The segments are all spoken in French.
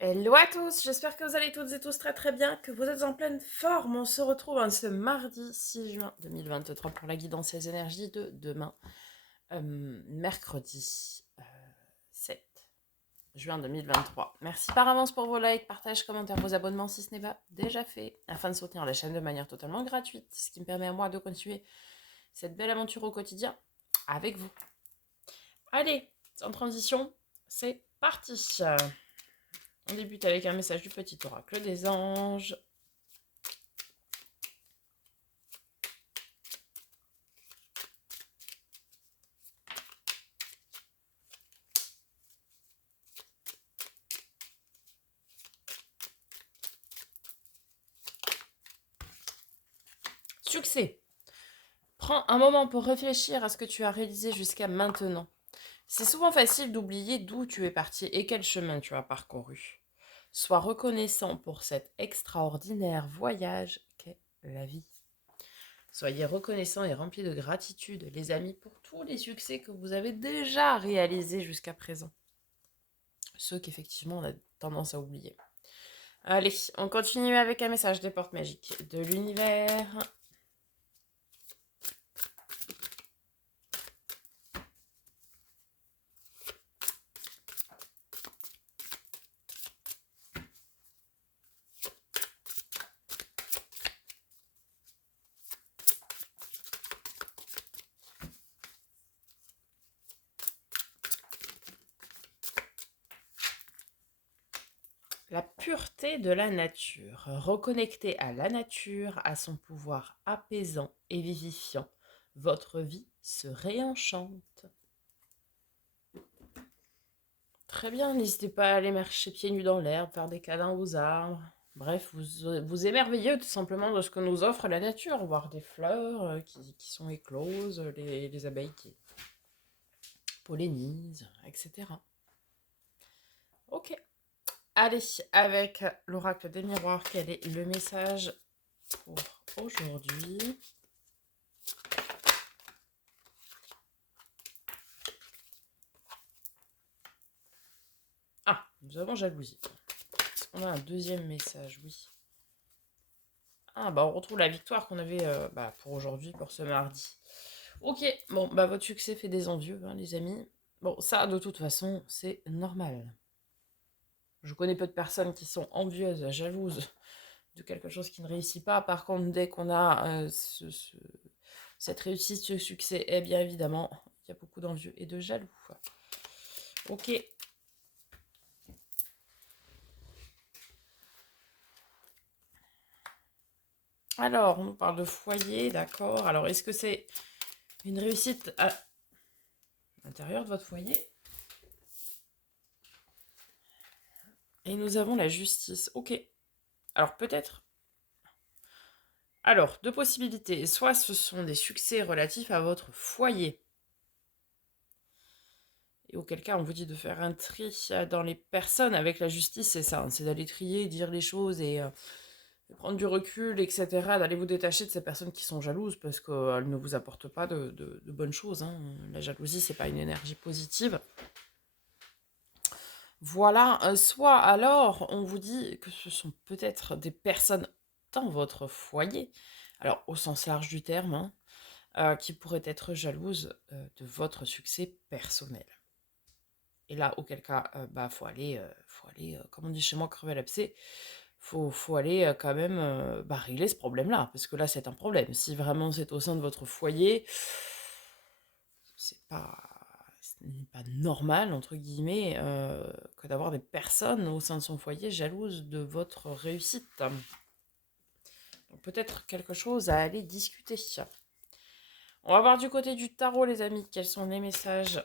Hello à tous, j'espère que vous allez toutes et tous très très bien, que vous êtes en pleine forme. On se retrouve ce mardi 6 juin 2023 pour la guidance et les énergies de demain, mercredi 7 juin 2023. Merci par avance pour vos likes, partages, commentaires, vos abonnements si ce n'est pas déjà fait, afin de soutenir la chaîne de manière totalement gratuite, ce qui me permet à moi de continuer cette belle aventure au quotidien avec vous. Allez, sans transition, c'est parti. On débute avec un message du petit oracle des anges. Succès. Prends un moment pour réfléchir à ce que tu as réalisé jusqu'à maintenant. C'est souvent facile d'oublier d'où tu es parti et quel chemin tu as parcouru. Sois reconnaissant pour cet extraordinaire voyage qu'est la vie. Soyez reconnaissants et remplis de gratitude, les amis, pour tous les succès que vous avez déjà réalisés jusqu'à présent. Ceux qu'effectivement on a tendance à oublier. Allez, on continue avec un message des portes magiques de l'univers. La pureté de la nature. Reconnectez à la nature, à son pouvoir apaisant et vivifiant. Votre vie se réenchante. Très bien, n'hésitez pas à aller marcher pieds nus dans l'herbe, faire des câlins aux arbres. Bref, vous émerveillez tout simplement de ce que nous offre la nature. Voir des fleurs qui sont écloses, les abeilles qui pollinisent, etc. Ok. Allez, avec l'oracle des miroirs, quel est le message pour aujourd'hui? Ah, nous avons jalousie. Est-ce qu'on a un deuxième message? Oui. Ah, bah on retrouve la victoire qu'on avait pour aujourd'hui, pour ce mardi. Ok, bon, bah votre succès fait des envieux, hein, les amis. Bon, ça, de toute façon, c'est normal. Je connais peu de personnes qui sont envieuses, jalouses de quelque chose qui ne réussit pas. Par contre, dès qu'on a cette réussite, ce succès, eh bien évidemment, il y a beaucoup d'envieux et de jaloux. Ok. Alors, on nous parle de foyer, d'accord. Alors, est-ce que c'est une réussite à l'intérieur de votre foyer? Et nous avons la justice. Ok. Alors, peut-être. Alors, deux possibilités. Soit ce sont des succès relatifs à votre foyer. Et auquel cas, on vous dit de faire un tri dans les personnes. Avec la justice, c'est ça. C'est d'aller trier, dire les choses et prendre du recul, etc. D'aller vous détacher de ces personnes qui sont jalouses parce qu'elles ne vous apportent pas de bonnes choses. Hein. La jalousie, c'est pas une énergie positive. Voilà, soit alors on vous dit que ce sont peut-être des personnes dans votre foyer, alors au sens large du terme, hein, qui pourraient être jalouses de votre succès personnel. Et là, auquel cas, faut aller, comme on dit chez moi, crever l'abcès. Faut aller quand même régler ce problème-là, parce que là, c'est un problème. Si vraiment c'est au sein de votre foyer, c'est pas, ce n'est pas normal, entre guillemets, que d'avoir des personnes au sein de son foyer jalouses de votre réussite. Donc peut-être quelque chose à aller discuter. On va voir du côté du tarot, les amis, quels sont les messages.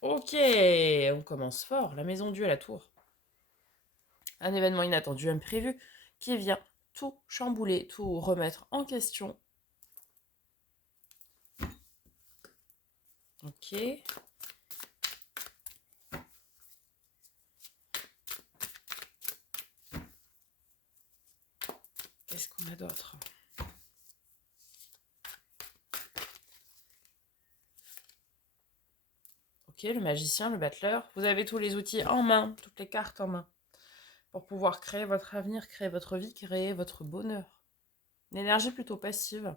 Ok, on commence fort. La maison Dieu à la tour. Un événement inattendu, imprévu, qui vient tout chambouler, tout remettre en question. Ok. Qu'est-ce qu'on a d'autre? Ok, Ok, le magicien, le battleur. Vous avez tous les outils en main, toutes les cartes en main, pour pouvoir créer votre avenir, créer votre vie, créer votre bonheur. Une énergie plutôt passive.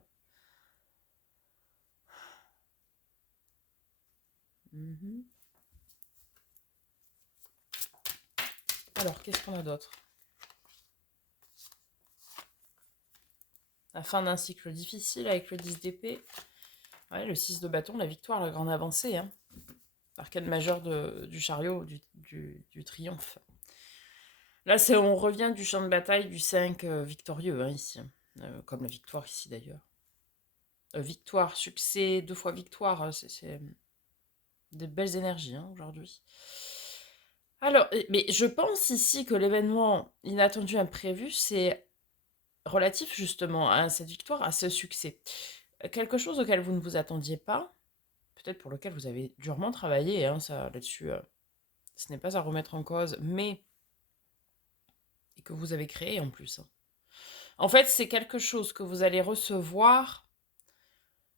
Mhm. Alors, qu'est-ce qu'on a d'autre? La fin d'un cycle difficile avec le 10 d'épée. Ouais, le 6 de bâton, la victoire, la grande avancée. Hein. L'arcane majeur du chariot, du triomphe. Là, on revient du champ de bataille du 5 victorieux, hein, ici. Comme la victoire ici, d'ailleurs. Victoire, succès, 2 fois victoire. C'est de belles énergies, hein, aujourd'hui. Alors, mais je pense ici que l'événement inattendu, imprévu, c'est relatif justement à cette victoire, à ce succès. Quelque chose auquel vous ne vous attendiez pas, peut-être pour lequel vous avez durement travaillé, hein, ça là-dessus, ce n'est pas à remettre en cause, mais et que vous avez créé en plus. Hein. En fait, c'est quelque chose que vous allez recevoir,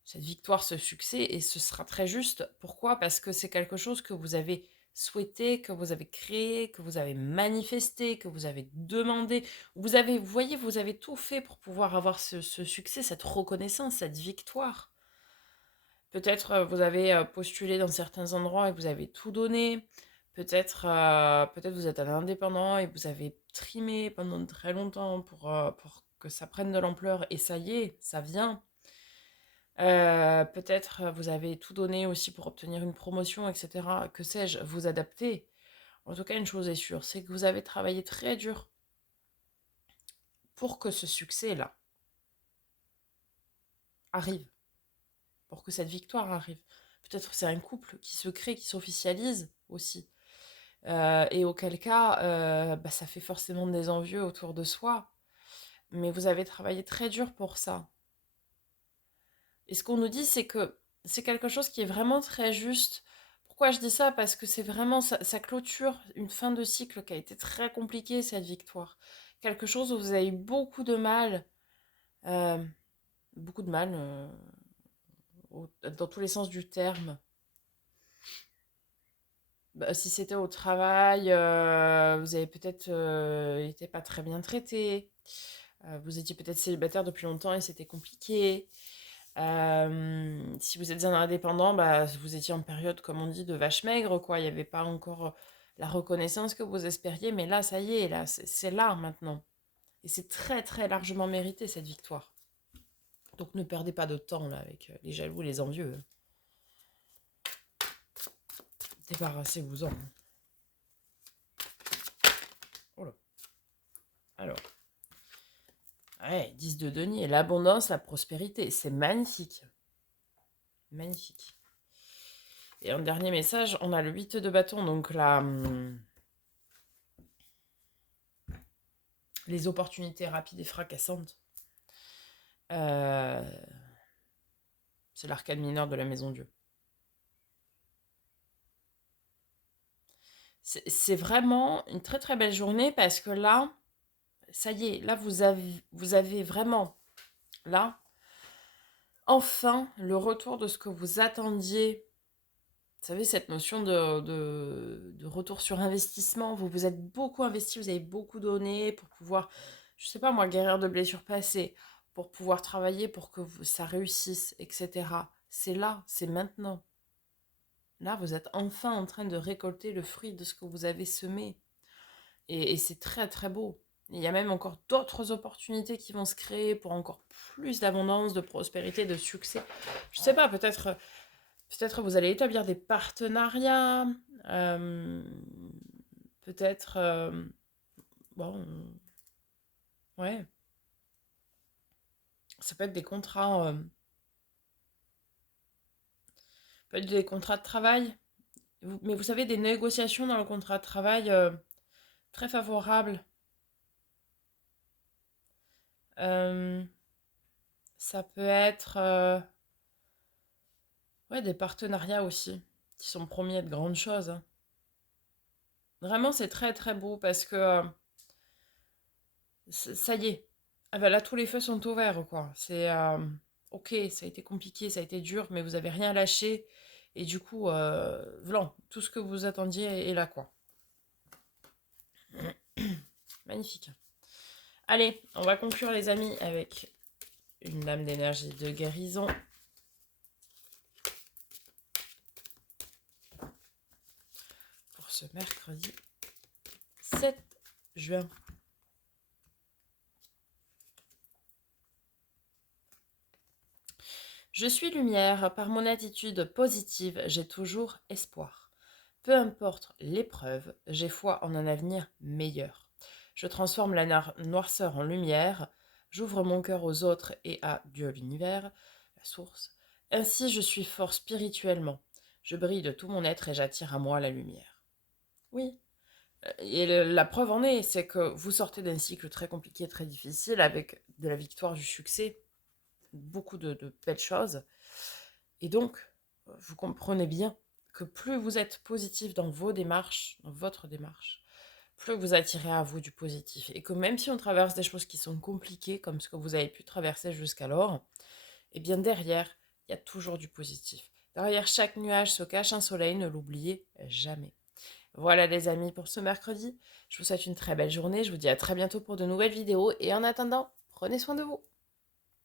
cette victoire, ce succès, et ce sera très juste. Pourquoi? Parce que c'est quelque chose que vous avez souhaité, que vous avez créé, que vous avez manifesté, que vous avez demandé. Vous voyez, vous avez tout fait pour pouvoir avoir ce succès, cette reconnaissance, cette victoire. Peut-être vous avez postulé dans certains endroits et vous avez tout donné. Peut-être vous êtes un indépendant et vous avez trimé pendant très longtemps pour que ça prenne de l'ampleur et ça y est, ça vient. Peut-être vous avez tout donné aussi pour obtenir une promotion, etc. Que sais-je, vous adapter. En tout cas, une chose est sûre, c'est que vous avez travaillé très dur pour que ce succès-là arrive, pour que cette victoire arrive. Peut-être que c'est un couple qui se crée, qui s'officialise aussi. Et auquel cas, bah, ça fait forcément des envieux autour de soi. Mais vous avez travaillé très dur pour ça. Et ce qu'on nous dit, c'est que c'est quelque chose qui est vraiment très juste. Pourquoi je dis ça? Parce que c'est vraiment, ça clôture une fin de cycle qui a été très compliquée, cette victoire. Quelque chose où vous avez eu euh, beaucoup de mal, dans tous les sens du terme. Bah, si c'était au travail, vous avez peut-être été pas très bien traité. Vous étiez peut-être célibataire depuis longtemps et c'était compliqué. Si vous êtes un indépendant, bah, vous étiez en période, comme on dit, de vache maigre, quoi. Il n'y avait pas encore la reconnaissance que vous espériez, mais là, ça y est, là, c'est là maintenant. Et c'est très, très largement mérité, cette victoire. Donc ne perdez pas de temps, là, avec les jaloux, les envieux. Débarrassez-vous-en. Oh là. Alors. Ouais, 10 de denier, l'abondance, la prospérité, c'est magnifique. Magnifique. Et en dernier message, on a le 8 de bâton, donc là, les opportunités rapides et fracassantes. Euh, c'est l'arcane mineur de la maison Dieu. C'est vraiment une très très belle journée parce que là, ça y est, là vous avez vraiment, là, enfin, le retour de ce que vous attendiez. Vous savez, cette notion de retour sur investissement, vous vous êtes beaucoup investi, vous avez beaucoup donné pour pouvoir, je sais pas moi, guérir de blessures passées, pour pouvoir travailler pour que ça réussisse, etc. C'est là, c'est maintenant. Là, vous êtes enfin en train de récolter le fruit de ce que vous avez semé. Et c'est très très beau. Il y a même encore d'autres opportunités qui vont se créer pour encore plus d'abondance, de prospérité, de succès. Je sais pas, peut-être vous allez établir des partenariats. euh, peut-être, bon, ouais, ça peut être des contrats, peut être des contrats de travail. Mais vous savez, des négociations dans le contrat de travail très favorables. Euh, ça peut être, ouais, des partenariats aussi, qui sont promis être grandes choses. Hein. Vraiment, c'est très très beau parce que ça y est. Ah bah là, tous les feux sont ouverts, quoi. Ok, ça a été compliqué, ça a été dur, mais vous avez rien lâché. Et du coup, voilà, tout ce que vous attendiez est là, quoi. Magnifique. Allez, on va conclure les amis avec une lame d'énergie de guérison. Pour ce mercredi 7 juin. Je suis lumière, par mon attitude positive, j'ai toujours espoir. Peu importe l'épreuve, j'ai foi en un avenir meilleur. Je transforme la noirceur en lumière, j'ouvre mon cœur aux autres et à Dieu l'univers, la source. Ainsi je suis fort spirituellement. Je brille de tout mon être et j'attire à moi la lumière. Oui. Et la preuve en est, c'est que vous sortez d'un cycle très compliqué, très difficile, avec de la victoire, du succès, beaucoup de belles choses. Et donc, vous comprenez bien que plus vous êtes positif dans vos démarches, dans votre démarche, plus vous attirez à vous du positif. Et que même si on traverse des choses qui sont compliquées, comme ce que vous avez pu traverser jusqu'alors, eh bien derrière, il y a toujours du positif. Derrière chaque nuage se cache un soleil, ne l'oubliez jamais. Voilà les amis pour ce mercredi. Je vous souhaite une très belle journée. Je vous dis à très bientôt pour de nouvelles vidéos. Et en attendant, prenez soin de vous.